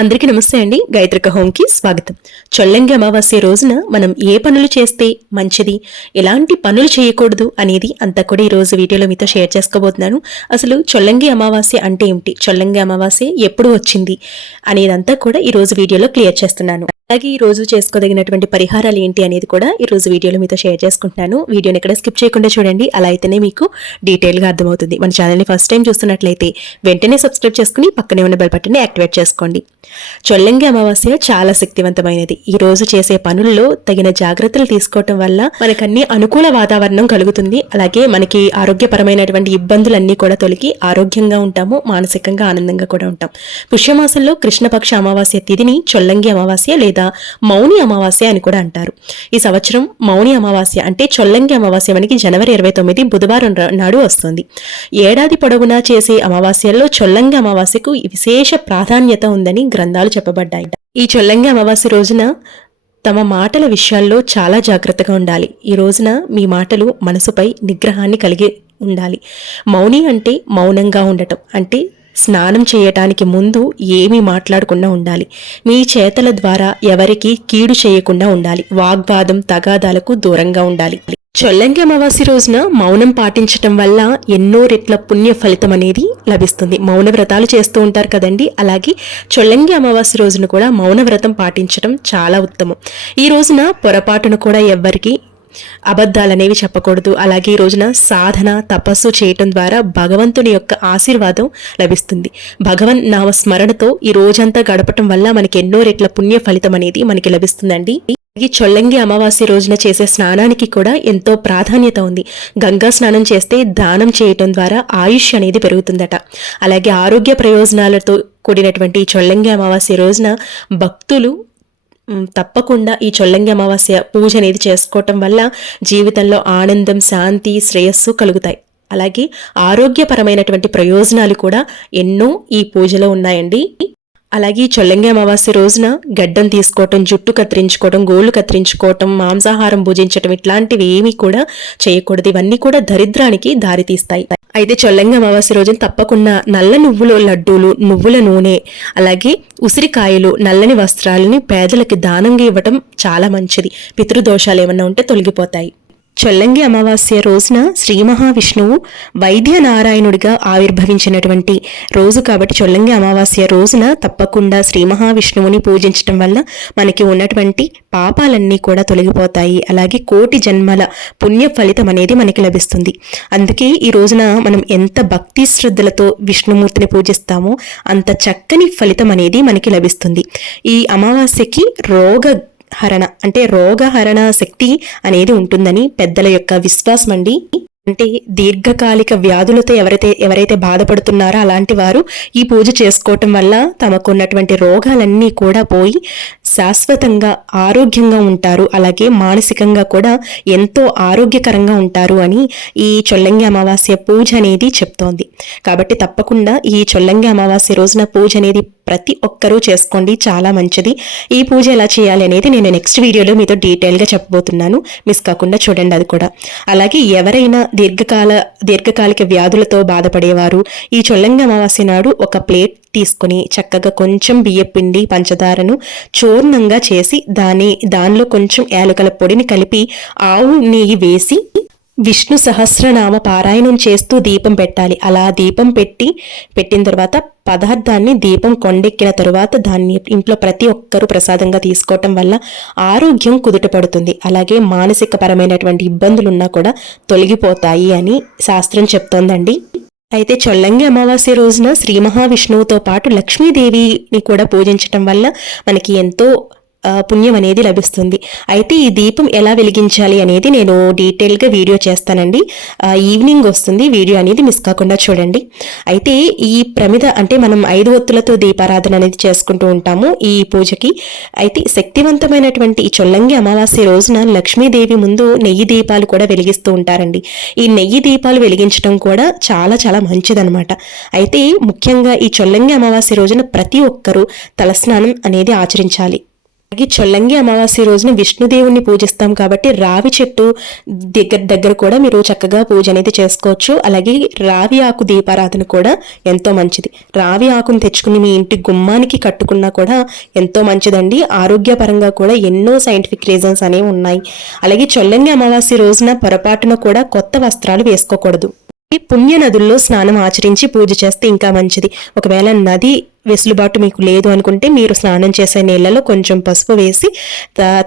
అందరికీ నమస్తే అండి. గాయత్రిక హోమ్కి స్వాగతం. చొల్లంగి అమావాస్య రోజున మనం ఏ పనులు చేస్తే మంచిది, ఎలాంటి పనులు చేయకూడదు అనేది అంతా కూడా ఈరోజు వీడియోలో మీతో షేర్ చేసుకోబోతున్నాను. అసలు చొల్లంగి అమావాస్య అంటే ఏమిటి, చొల్లంగి అమావాస్య ఎప్పుడు వచ్చింది అనేదంతా కూడా ఈరోజు వీడియోలో క్లియర్ చేస్తున్నాను. అలాగే ఈ రోజు చేసుకోదగినటువంటి పరిహారాలు ఏంటి అనేది కూడా ఈ రోజు వీడియోలో మీతో షేర్ చేసుకుంటున్నాను. వీడియోని ఎక్కడ స్కిప్ చేయకుండా చూడండి, అలా అయితేనే మీకు డీటెయిల్గా అర్థమవుతుంది. మన ఛానల్ని ఫస్ట్ టైం చూస్తున్నట్లయితే వెంటనే సబ్స్క్రైబ్ చేసుకుని పక్కనే ఉన్న బెల్ బటన్ని యాక్టివేట్ చేసుకోండి. చొల్లంగి అమావాస్య చాలా శక్తివంతమైనది. ఈ రోజు చేసే పనుల్లో తగిన జాగ్రత్తలు తీసుకోవటం వల్ల మనకన్నీ అనుకూల వాతావరణం కలుగుతుంది. అలాగే మనకి ఆరోగ్యపరమైనటువంటి ఇబ్బందులన్నీ కూడా తొలగి ఆరోగ్యంగా ఉంటాము, మానసికంగా ఆనందంగా కూడా ఉంటాం. పుష్యమాసంలో కృష్ణపక్ష అమావాస్య తిథిని చొల్లంగి అమావాస్య లేదా మౌని అమావాస్య అని కూడా అంటారు. ఈ సంవత్సరం మౌని అమావాస్య అంటే చొల్లంగి అమావాస్య మనకి జనవరి 29 బుధవారం నాడు వస్తుంది. ఏడాది పొడవునా చేసే అమావాస్యల్లో చొల్లంగి అమావాస్యకు విశేష ప్రాధాన్యత ఉందని గ్రంథాలు చెప్పబడ్డాయి. ఈ చొల్లంగి అమావాస్య రోజున తమ మాటల విషయాల్లో చాలా జాగ్రత్తగా ఉండాలి. ఈ రోజున మీ మాటలు మనసుపై నిగ్రహాన్ని కలిగి ఉండాలి. మౌని అంటే మౌనంగా ఉండటం, అంటే స్నానం చేయటానికి ముందు ఏమీ మాట్లాడకుండా ఉండాలి. మీ చేతల ద్వారా ఎవరికి కీడు చేయకుండా ఉండాలి. వాగ్వాదం తగాదాలకు దూరంగా ఉండాలి. చొల్లంగి అమావాస్య రోజున మౌనం పాటించటం వల్ల ఎన్నో రెట్ల పుణ్య ఫలితం అనేది లభిస్తుంది. మౌన వ్రతాలు చేస్తూ ఉంటారు కదండి, అలాగే చొల్లంగి అమావాస్య రోజున కూడా మౌన వ్రతం పాటించడం చాలా ఉత్తమం. ఈ రోజున పొరపాటును కూడా ఎవ్వరికి అబద్ధాలనేవి చెప్పకూడదు. అలాగే ఈ రోజున సాధన తపస్సు చేయటం ద్వారా భగవంతుని యొక్క ఆశీర్వాదం లభిస్తుంది. భగవన్ నామ స్మరణతో ఈ రోజంతా గడపటం వల్ల మనకి ఎన్నో రెట్ల పుణ్య ఫలితం అనేది మనకి లభిస్తుందండి. ఈ చొల్లంగి అమావాస్య రోజున చేసే స్నానానికి కూడా ఎంతో ప్రాధాన్యత ఉంది. గంగా స్నానం చేస్తే దానం చేయటం ద్వారా ఆయుష్ అనేది పెరుగుతుందట. అలాగే ఆరోగ్య ప్రయోజనాలతో కూడినటువంటి ఈ చొల్లంగి అమావాస్య రోజున భక్తులు తప్పకుండా ఈ చొల్లంగి అమావాస్య పూజ అనేది చేసుకోవటం వల్ల జీవితంలో ఆనందం, శాంతి, శ్రేయస్సు కలుగుతాయి. అలాగే ఆరోగ్యపరమైనటువంటి ప్రయోజనాలు కూడా ఎన్నో ఈ పూజలో ఉన్నాయండి. అలాగే చొల్లంగి అమావాస్య రోజున గడ్డం తీసుకోవటం, జుట్టు కత్తిరించుకోవటం, గోళ్లు కత్తిరించుకోవటం, మాంసాహారం భుజించటం ఇట్లాంటివి ఏమీ కూడా చేయకూడదు. ఇవన్నీ కూడా దరిద్రానికి దారితీస్తాయి. అయితే చొల్లంగి అమావాస్య రోజున తప్పకుండా నల్ల నువ్వుల లడ్డూలు, నువ్వుల నూనె, అలాగే ఉసిరికాయలు, నల్లని వస్త్రాలని పేదలకి దానంగా ఇవ్వటం చాలా మంచిది. పితృదోషాలు ఏమన్నా ఉంటే తొలగిపోతాయి. చొల్లంగి అమావాస్య రోజున శ్రీ మహావిష్ణువు వైద్య నారాయణుడిగా ఆవిర్భవించినటువంటి రోజు కాబట్టి చొల్లంగి అమావాస్య రోజున తప్పకుండా శ్రీ మహావిష్ణువుని పూజించటం వల్ల మనకి ఉన్నటువంటి పాపాలన్నీ కూడా తొలగిపోతాయి. అలాగే కోటి జన్మల పుణ్య ఫలితం అనేది మనకి లభిస్తుంది. అందుకే ఈ రోజున మనం ఎంత భక్తి శ్రద్ధలతో విష్ణుమూర్తిని పూజిస్తామో అంత చక్కని ఫలితం అనేది మనకి లభిస్తుంది. ఈ అమావాస్యకి రోగహరణ శక్తి అనేది ఉంటుందని పెద్దల యొక్క విశ్వాసం అండి. అంటే దీర్ఘకాలిక వ్యాధులతో ఎవరైతే బాధపడుతున్నారో అలాంటి వారు ఈ పూజ చేసుకోవటం వల్ల తమకున్నటువంటి రోగాలన్నీ కూడా పోయి శాశ్వతంగా ఆరోగ్యంగా ఉంటారు. అలాగే మానసికంగా కూడా ఎంతో ఆరోగ్యకరంగా ఉంటారు అని ఈ చొల్లంగి అమావాస్య పూజ అనేది చెప్తోంది. కాబట్టి తప్పకుండా ఈ చొల్లంగి అమావాస్య రోజున పూజ అనేది ప్రతి ఒక్కరూ చేసుకోండి, చాలా మంచిది. ఈ పూజ ఎలా చేయాలి అనేది నేను నెక్స్ట్ వీడియోలో మీతో డీటెయిల్గా చెప్పబోతున్నాను, మిస్ కాకుండా చూడండి అది కూడా. అలాగే ఎవరైనా దీర్ఘకాలిక వ్యాధులతో బాధపడేవారు ఈ చొల్లంగి అమావాస్య నాడు ఒక ప్లేట్ తీసుకుని చక్కగా కొంచెం బియ్యపిండి, పంచదారను చూర్ణంగా చేసి దానిలో కొంచెం యాలకుల పొడిని కలిపి ఆవు నెయ్యి వేసి విష్ణు సహస్రనామ పారాయణం చేస్తూ దీపం పెట్టాలి. అలా దీపం పెట్టిన తర్వాత పదార్థాన్ని దీపం కొండెక్కిన తరువాత దాన్ని ఇంట్లో ప్రతి ఒక్కరూ ప్రసాదంగా తీసుకోవటం వల్ల ఆరోగ్యం కుదుటపడుతుంది. అలాగే మానసిక పరమైనటువంటి ఇబ్బందులున్నా కూడా తొలగిపోతాయి అని శాస్త్రం చెప్తోందండి. అయితే చొల్లంగి అమావాస్య రోజున శ్రీ మహావిష్ణువుతో పాటు లక్ష్మీదేవిని కూడా పూజించటం వల్ల మనకి ఎంతో పుణ్యం అనేది లభిస్తుంది. అయితే ఈ దీపం ఎలా వెలిగించాలి అనేది నేను డీటెయిల్గా వీడియో చేస్తానండి. ఈవినింగ్ వస్తుంది వీడియో అనేది, మిస్ కాకుండా చూడండి. అయితే ఈ ప్రమిద అంటే మనం 5 ఒత్తులతో దీపారాధన అనేది చేసుకుంటూ ఉంటాము ఈ పూజకి. అయితే శక్తివంతమైనటువంటి ఈ చొల్లంగి అమావాస్య రోజున లక్ష్మీదేవి ముందు నెయ్యి దీపాలు కూడా వెలిగిస్తూ ఉంటారండి. ఈ నెయ్యి దీపాలు వెలిగించడం కూడా చాలా చాలా మంచిదనమాట. అయితే ముఖ్యంగా ఈ చొల్లంగి అమావాస్య రోజున ప్రతి ఒక్కరూ తలస్నానం అనేది ఆచరించాలి. అలాగే చొల్లంగి అమావాస్య రోజున విష్ణుదేవుణ్ణి పూజిస్తాం కాబట్టి రావి చెట్టు దగ్గర కూడా మీరు చక్కగా పూజ అనేది చేసుకోవచ్చు. అలాగే రావి ఆకు దీపారాధన కూడా ఎంతో మంచిది. రావి ఆకును తెచ్చుకుని మీ ఇంటి గుమ్మానికి కట్టుకున్నా కూడా ఎంతో మంచిదండి. ఆరోగ్యపరంగా కూడా ఎన్నో సైంటిఫిక్ రీజన్స్ అనేవి ఉన్నాయి. అలాగే చొల్లంగి అమావాస్య రోజున పొరపాటున కూడా కొత్త వస్త్రాలు వేసుకోకూడదు. పుణ్య నదుల్లో స్నానం ఆచరించి పూజ చేస్తే ఇంకా మంచిది. ఒకవేళ నది వెసులుబాటు మీకు లేదు అనుకుంటే మీరు స్నానం చేసే నీళ్ళలో కొంచెం పసుపు వేసి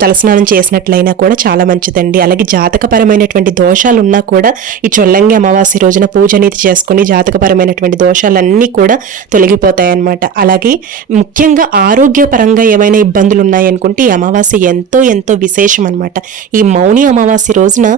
తలస్నానం చేసినట్లయినా కూడా చాలా మంచిదండి. అలాగే జాతకపరమైనటువంటి దోషాలు ఉన్నా కూడా ఈ చొల్లంగి అమావాస్య రోజున పూజ అనేది చేసుకుని జాతకపరమైనటువంటి దోషాలన్నీ కూడా తొలగిపోతాయన్నమాట. అలాగే ముఖ్యంగా ఆరోగ్యపరంగా ఏమైనా ఇబ్బందులు ఉన్నాయనుకుంటే ఈ అమావాస్య ఎంతో ఎంతో విశేషం అనమాట. ఈ మౌని అమావాస్య రోజున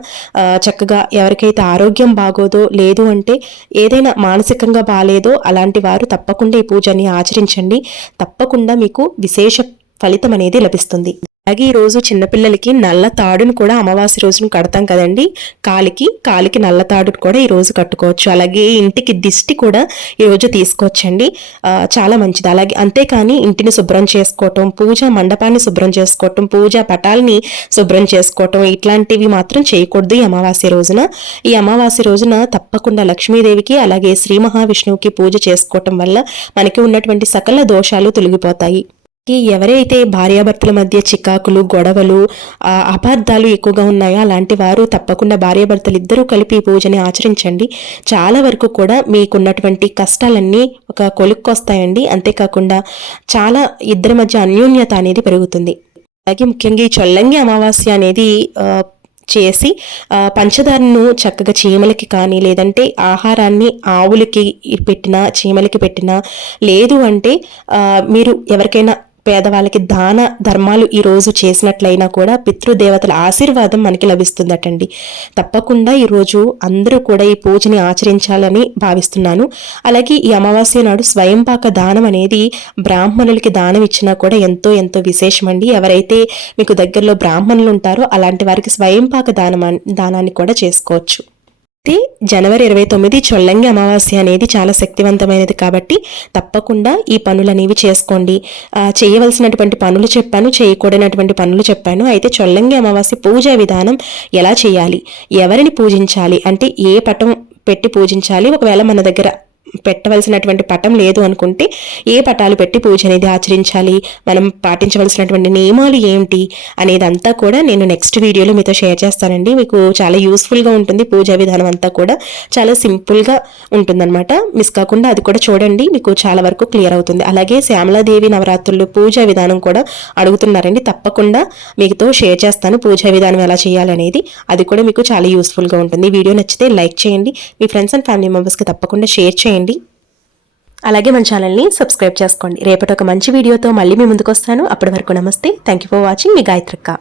చక్కగా ఎవరికైతే ఆరోగ్యం బాగోదో లేదు అంటే ఏదైనా మానసికంగా బాగాలేదో అలాంటి వారు తప్పకుండా ఈ పూజని ఆచరించండి. తప్పకుండా మీకు విశేష ఫలితం అనేది లభిస్తుంది. అలాగే ఈ రోజు చిన్నపిల్లలకి నల్ల తాడును కూడా అమావాస్య రోజును కడతాం కదండి. కాలికి నల్ల తాడును కూడా ఈ రోజు కట్టుకోవచ్చు. అలాగే ఇంటికి దిష్టి కూడా ఈ రోజు తీసుకోవచ్చండి, చాలా మంచిది. అలాగే అంతేకాని ఇంటిని శుభ్రం చేసుకోవటం, పూజా మండపాన్ని శుభ్రం చేసుకోవటం, పూజా పటాలని శుభ్రం చేసుకోవటం ఇట్లాంటివి మాత్రం చేయకూడదు ఈ అమావాస్య రోజున. ఈ అమావాస్య రోజున తప్పకుండా లక్ష్మీదేవికి అలాగే శ్రీ మహావిష్ణువుకి పూజ చేసుకోవటం వల్ల మనకి ఉన్నటువంటి సకల దోషాలు తొలగిపోతాయి. ఎవరైతే భార్యాభర్తల మధ్య చికాకులు, గొడవలు, అపార్థాలు ఎక్కువగా ఉన్నాయో అలాంటి వారు తప్పకుండా భార్యాభర్తలు ఇద్దరూ కలిపి పూజని ఆచరించండి. చాలా వరకు కూడా మీకున్నటువంటి కష్టాలన్నీ ఒక కొలుక్కొస్తాయండి. అంతేకాకుండా చాలా ఇద్దరి మధ్య అన్యోన్యత అనేది పెరుగుతుంది. అలాగే ముఖ్యంగా ఈ చొల్లంగి అమావాస్య అనేది చేసి పంచదారను చక్కగా చీమలకి కానీ లేదంటే ఆహారాన్ని ఆవులకి పెట్టినా చీమలకి పెట్టినా లేదు అంటే మీరు ఎవరికైనా పేదవాళ్ళకి దాన ధర్మాలు ఈ రోజు చేసినట్లయినా కూడా పితృదేవతల ఆశీర్వాదం మనకి లభిస్తుందటండి. తప్పకుండా ఈరోజు అందరూ కూడా ఈ పూజని ఆచరించాలని భావిస్తున్నాను. అలాగే ఈ అమావాస్య నాడు స్వయంపాక దానం అనేది బ్రాహ్మణులకి దానం ఇచ్చినా కూడా ఎంతో ఎంతో విశేషమండి. ఎవరైతే మీకు దగ్గరలో బ్రాహ్మణులు ఉంటారో అలాంటి వారికి స్వయంపాక దానాన్ని కూడా చేసుకోవచ్చు. జనవరి 29 చొల్లంగి అమావాస్య అనేది చాలా శక్తివంతమైనది కాబట్టి తప్పకుండా ఈ పనులు అనేవి చేసుకోండి. చేయవలసినటువంటి పనులు చెప్పాను, చేయకూడనటువంటి పనులు చెప్పాను. అయితే చొల్లంగి అమావాస్య పూజా విధానం ఎలా చేయాలి, ఎవరిని పూజించాలి అంటే ఏ పటం పెట్టి పూజించాలి, ఒకవేళ మన దగ్గర పెట్టవలసినటువంటి పటం లేదు అనుకుంటే ఏ పటాలు పెట్టి పూజ అనేది ఆచరించాలి, మనం పాటించవలసినటువంటి నియమాలు ఏంటి అనేదంతా కూడా నేను నెక్స్ట్ వీడియోలో మీతో షేర్ చేస్తానండి. మీకు చాలా యూస్ఫుల్గా ఉంటుంది. పూజా విధానం అంతా కూడా చాలా సింపుల్గా ఉంటుందన్నమాట. మిస్ కాకుండా అది కూడా చూడండి, మీకు చాలా వరకు క్లియర్ అవుతుంది. అలాగే శ్యామలాదేవి నవరాత్రులు పూజా విధానం కూడా అడుగుతున్నారండి. తప్పకుండా మీతో షేర్ చేస్తాను పూజా విధానం ఎలా చేయాలనేది. అది కూడా మీకు చాలా యూస్ఫుల్గా ఉంటుంది. వీడియో నచ్చితే లైక్ చేయండి, మీ ఫ్రెండ్స్ అండ్ ఫ్యామిలీ మెంబర్స్కి తప్పకుండా షేర్ చేయండి. అలాగే మన ఛానల్ని సబ్స్క్రైబ్ చేసుకోండి. రేపటి ఒక మంచి వీడియోతో మళ్ళీ మీ ముందుకు వస్తాను. అప్పటి వరకు నమస్తే. Thank you for watching. మీ గాయత్రక్క.